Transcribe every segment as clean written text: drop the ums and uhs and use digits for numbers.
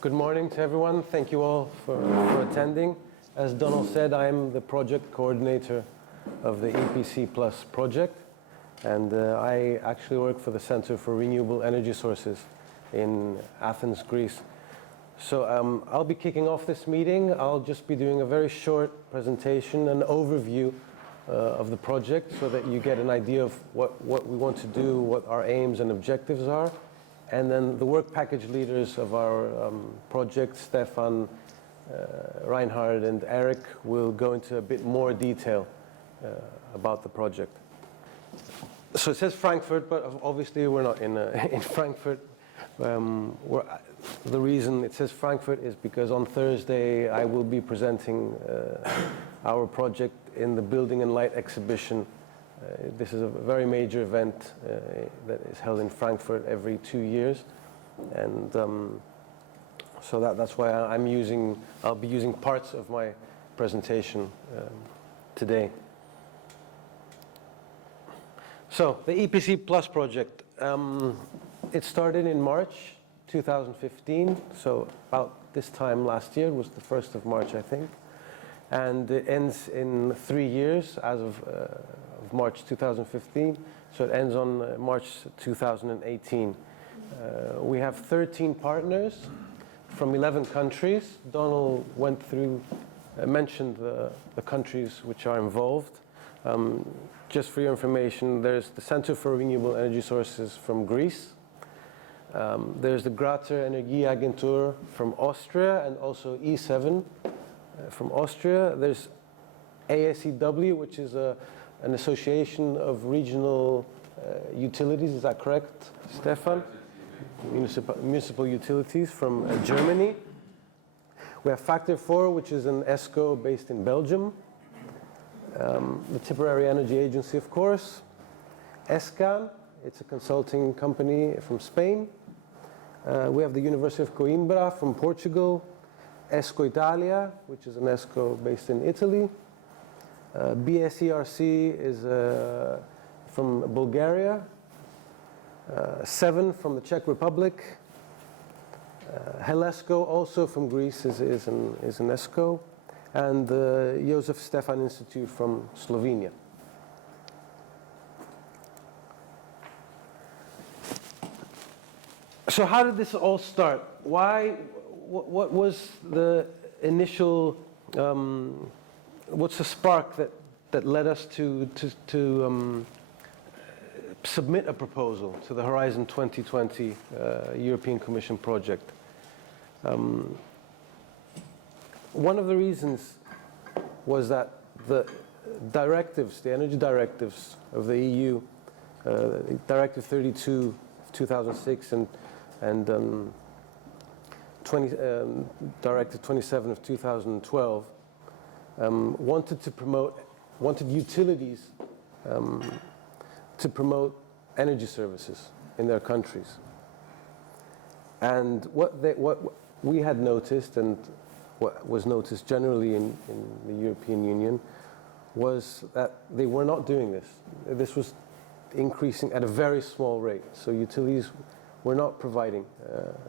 Good morning to everyone. Thank you all for attending. As Donald said, I am the project coordinator of the EPC Plus project, and I actually work for the Center for Renewable Energy Sources in Athens, Greece. So I'll be kicking off this meeting. I'll just be doing a very short presentation, an overview of the project so that you get an idea of what we want to do, what our aims and objectives are. And then the work package leaders of our project, Stefan, Reinhard, and Eric, will go into a bit more detail about the project. So it says Frankfurt, but obviously we're not in Frankfurt. The reason it says Frankfurt is because on Thursday I will be presenting our project in the Building and Light exhibition. This is a very major event that is held in Frankfurt every 2 years, and so that's why I'll be using parts of my presentation today. So the EPC Plus project, it started in March 2015, so about this time last year. It was the 1st of March, I think, and it ends in 3 years as of March 2015, so it ends on March 2018. We have 13 partners from 11 countries. Donald mentioned the countries which are involved. Just for your information, there's the Center for Renewable Energy Sources from Greece. There's the Grazer Energieagentur from Austria, and also E7 from Austria. There's ASEW, which is an association of regional utilities. Is that correct, Stefan? Municipal utilities from Germany. We have Factor 4, which is an ESCO based in Belgium. The Tipperary Energy Agency, of course. ESCAN, it's a consulting company from Spain. We have the University of Coimbra from Portugal. ESCO Italia, which is an ESCO based in Italy. BSERC is from Bulgaria. 7 from the Czech Republic. Helesco, also from Greece, is an ESCO. And the Josef Stefan Institute from Slovenia. So how did this all start? What was the initial, what's the spark that led us to submit a proposal to the Horizon 2020 European Commission project? One of the reasons was that the directives, the energy directives of the EU, Directive 32 of 2006 and Directive 27 of 2012, wanted utilities to promote energy services in their countries. And what we had noticed, and what was noticed generally in the European Union, was that they were not doing this. This was increasing at a very small rate. So utilities were not providing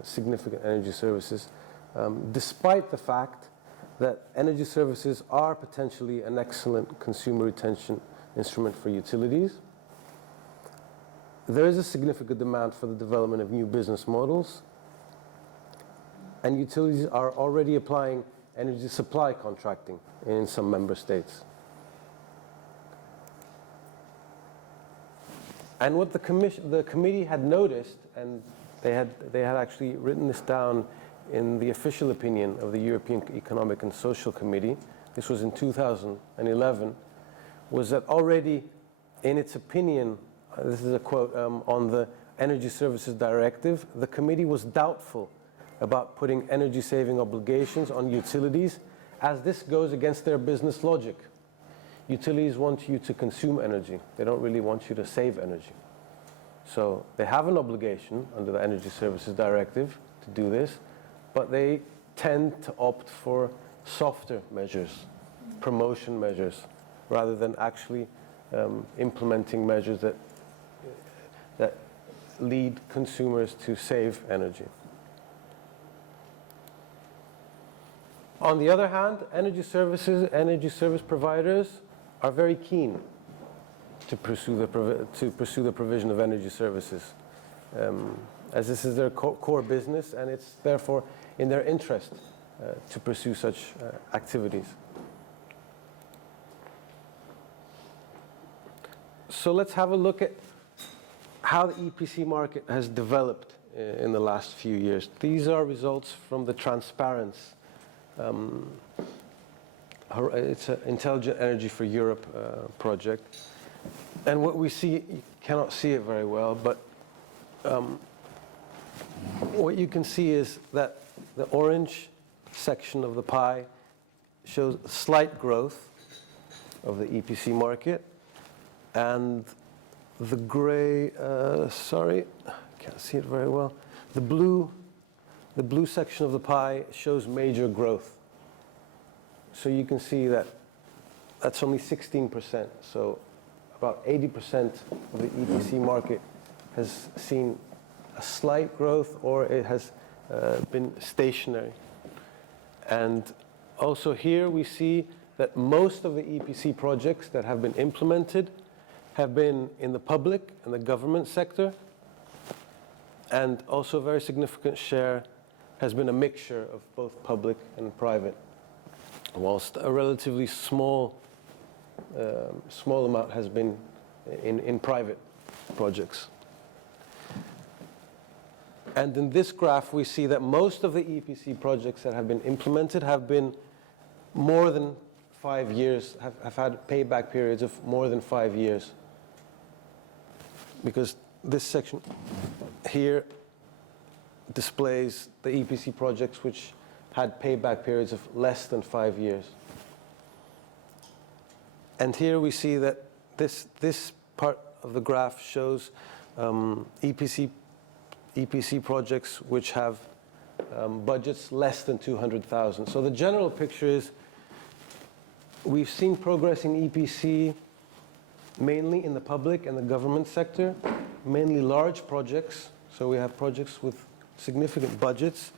significant energy services, despite the fact that energy services are potentially an excellent consumer retention instrument for utilities. There is a significant demand for the development of new business models, and utilities are already applying energy supply contracting in some member states. And what the committee had noticed, and they had actually written this down in the official opinion of the European Economic and Social Committee, this was in 2011, was that already in its opinion, this is a quote, on the Energy Services Directive, the committee was doubtful about putting energy saving obligations on utilities, as this goes against their business logic. Utilities want you to consume energy. They don't really want you to save energy. So they have an obligation under the Energy Services Directive to do this, but they tend to opt for softer measures, promotion measures, rather than actually implementing measures that lead consumers to save energy. On the other hand, energy service providers are very keen to pursue the provision of energy services, as this is their core business, and it's therefore in their interest to pursue such activities. So let's have a look at how the EPC market has developed in the last few years. These are results from the Transparency. It's an Intelligent Energy for Europe project. And what we see, you cannot see it very well, but what you can see is that the orange section of the pie shows slight growth of the EPC market, and the gray, sorry, I can't see it very well. The blue section of the pie shows major growth. So you can see that that's only 16%. So about 80% of the EPC market has seen a slight growth, or it has been stationary. And also here we see that most of the EPC projects that have been implemented have been in the public and the government sector, and also a very significant share has been a mixture of both public and private, whilst a relatively small amount has been in private projects. And in this graph we see that most of the EPC projects that have been implemented have been more than 5 years, have had payback periods of more than 5 years. Because this section here displays the EPC projects which had payback periods of less than 5 years. And here we see that this part of the graph shows EPC projects which have budgets less than 200,000. So the general picture is we've seen progress in EPC mainly in the public and the government sector, mainly large projects. So we have projects with significant budgets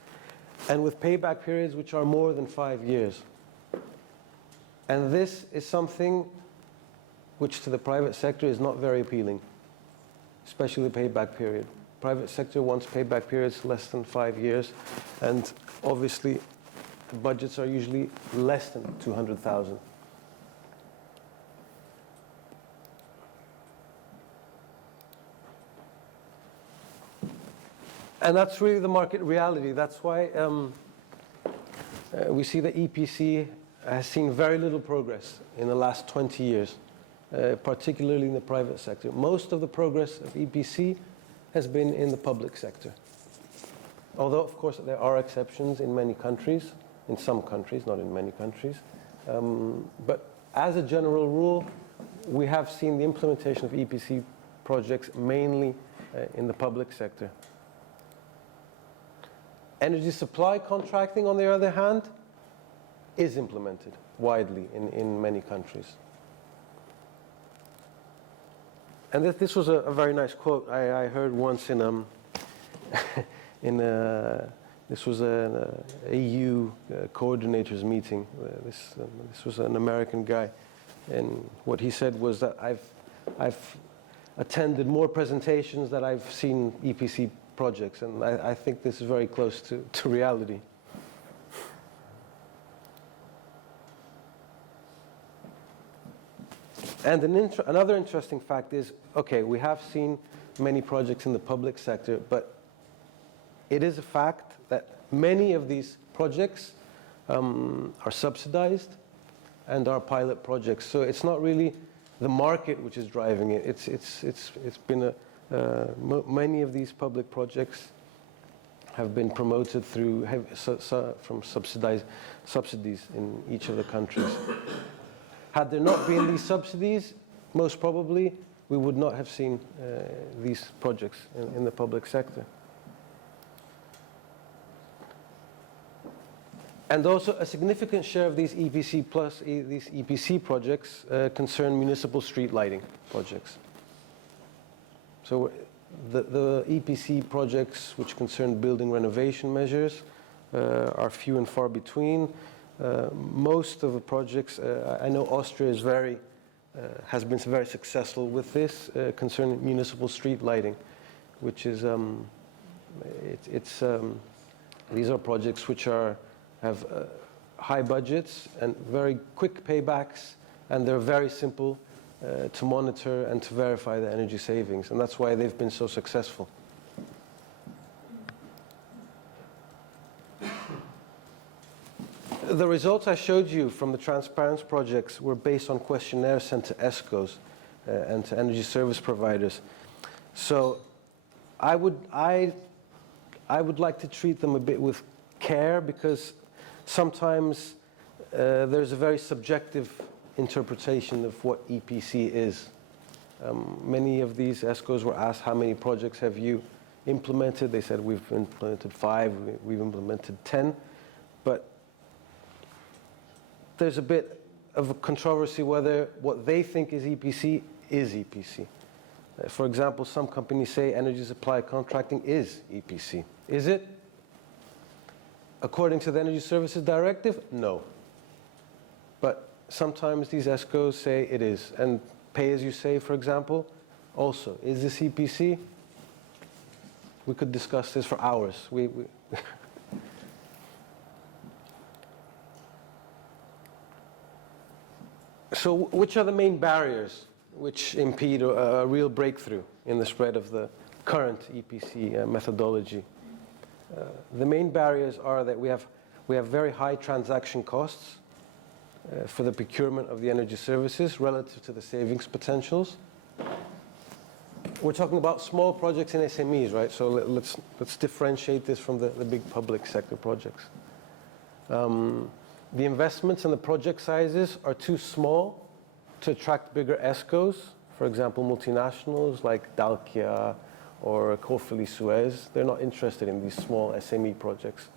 and with payback periods which are more than 5 years. And this is something which to the private sector is not very appealing, especially the payback period. Private sector wants payback periods less than 5 years, and obviously the budgets are usually less than 200,000. And that's really the market reality. That's why we see that EPC has seen very little progress in the last 20 years, particularly in the private sector. Most of the progress of EPC has been in the public sector. Although, of course, there are exceptions in many countries, in some countries, not in many countries. But as a general rule, we have seen the implementation of EPC projects mainly in the public sector. Energy supply contracting, on the other hand, is implemented widely in many countries. And this was a very nice quote I heard once this was an EU coordinators meeting. This was an American guy, and what he said was that I've attended more presentations than I've seen EPC projects, and I think this is very close to reality. And another interesting fact is, okay, we have seen many projects in the public sector, but it is a fact that many of these projects are subsidized and are pilot projects. So it's not really the market which is driving it. It's been many of these public projects have been promoted through from subsidies in each of the countries. Had there not been these subsidies, most probably we would not have seen these projects in the public sector. And also a significant share of these EPC projects concern municipal street lighting projects. So the EPC projects which concern building renovation measures are few and far between. Most of the projects, I know Austria is has been very successful with this concerning municipal street lighting, which is these are projects which have high budgets and very quick paybacks, and they're very simple to monitor and to verify the energy savings, and that's why they've been so successful. The results I showed you from the transparency projects were based on questionnaires sent to ESCOs and to energy service providers. So I would like to treat them a bit with care, because sometimes there's a very subjective interpretation of what EPC is. Many of these ESCOs were asked, how many projects have you implemented? They said, we've implemented 5, we've implemented 10. But there's a bit of a controversy whether what they think is EPC is EPC. For example, some companies say energy supply contracting is EPC. Is it? According to the Energy Services Directive, no. But sometimes these ESCOs say it is. And pay-as-you-say, for example, also. Is this EPC? We could discuss this for hours. So which are the main barriers which impede a real breakthrough in the spread of the current EPC methodology? The main barriers are that we have very high transaction costs for the procurement of the energy services relative to the savings potentials. We're talking about small projects in SMEs, right? So let's differentiate this from the big public sector projects. The investments and the project sizes are too small to attract bigger ESCOs. For example, multinationals like Dalkia or Cofeli Suez, they're not interested in these small SME projects.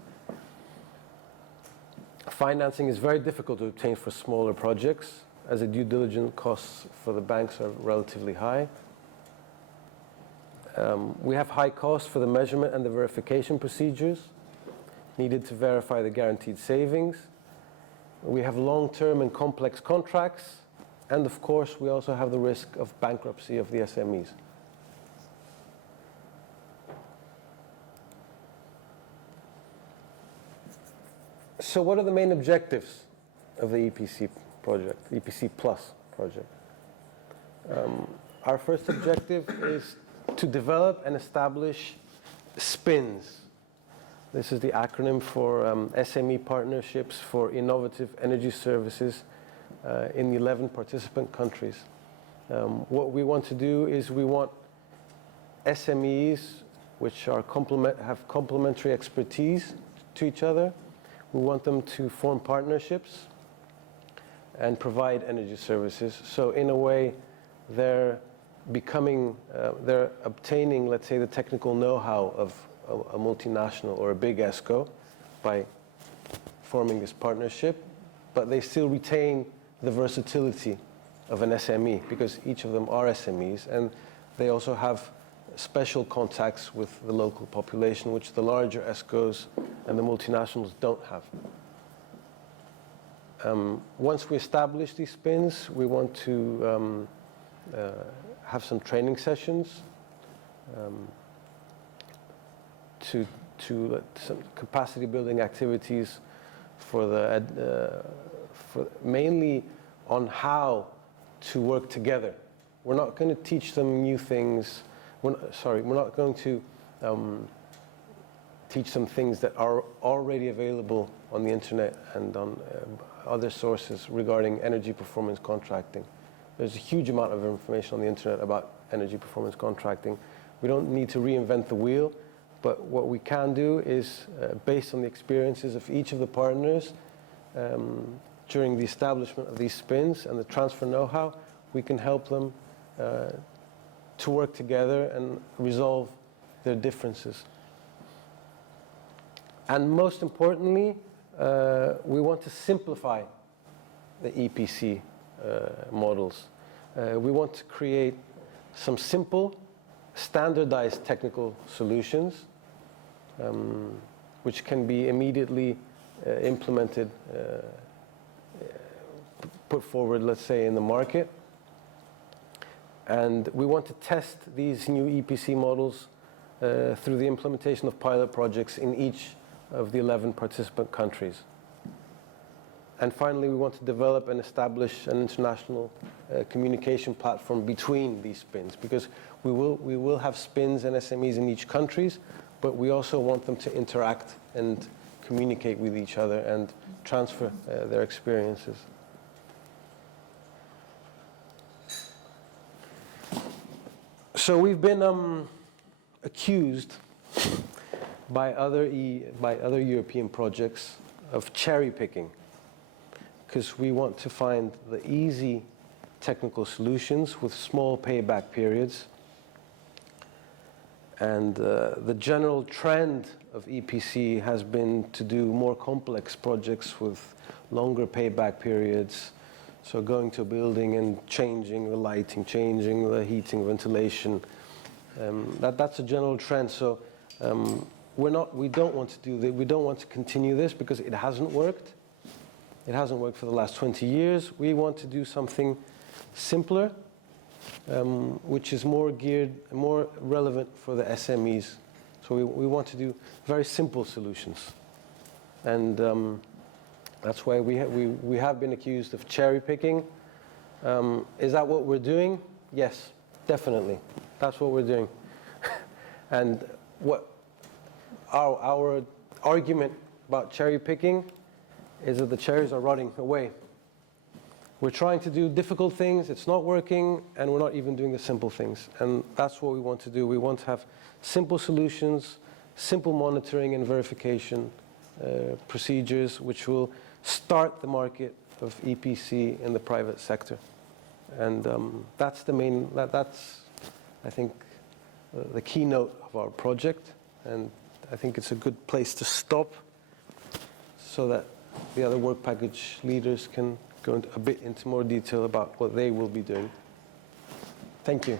Financing is very difficult to obtain for smaller projects, as the due diligence costs for the banks are relatively high. We have high costs for the measurement and the verification procedures needed to verify the guaranteed savings. We have long-term and complex contracts, and of course we also have the risk of bankruptcy of the SMEs. So what are the main objectives of the EPC project, EPC Plus project? Our first objective is to develop and establish SPINs. This is the acronym for SME Partnerships for Innovative Energy Services in the 11 participant countries. What we want to do is we want SMEs which are have complementary expertise to each other. We want them to form partnerships and provide energy services. So in a way, they're obtaining, let's say, the technical know-how of a multinational or a big ESCO by forming this partnership, but they still retain the versatility of an SME, because each of them are SMEs, and they also have special contacts with the local population, which the larger ESCOs and the multinationals don't have. Once we establish these SPINs, we want to have some training sessions, to some capacity building activities for mainly on how to work together. We're not going to teach them new things. We're not going to teach them things that are already available on the internet and on other sources regarding energy performance contracting. There's a huge amount of information on the internet about energy performance contracting. We don't need to reinvent the wheel, but what we can do is, based on the experiences of each of the partners during the establishment of these SPINs and the transfer know-how, we can help them to work together and resolve their differences. And most importantly, we want to simplify the EPC models. We want to create some simple, standardized technical solutions which can be immediately implemented, put forward, let's say, in the market. And we want to test these new EPC models through the implementation of pilot projects in each of the 11 participant countries. And finally, we want to develop and establish an international communication platform between these spins, because we will have spins and SMEs in each country, but we also want them to interact and communicate with each other and transfer their experiences. So we've been accused by other European projects of cherry picking, because we want to find the easy technical solutions with small payback periods. And the general trend of EPC has been to do more complex projects with longer payback periods. So going to a building and changing the lighting, changing the heating, ventilation. That's a general trend. So we don't want to do that. We don't want to continue this because it hasn't worked. It hasn't worked for the last 20 years. We want to do something simpler, which is more geared, more relevant for the SMEs. So we want to do very simple solutions. And that's why we have been accused of cherry picking. Is that what we're doing? Yes, definitely. That's what we're doing. And what our argument about cherry picking is that the cherries are rotting away. We're trying to do difficult things, it's not working, and we're not even doing the simple things. And that's what we want to do. We want to have simple solutions, simple monitoring and verification procedures, which will start the market of EPC in the private sector. And that's the main, that's, I think, the keynote of our project. And I think it's a good place to stop so that the other work package leaders can go a bit into more detail about what they will be doing. Thank you.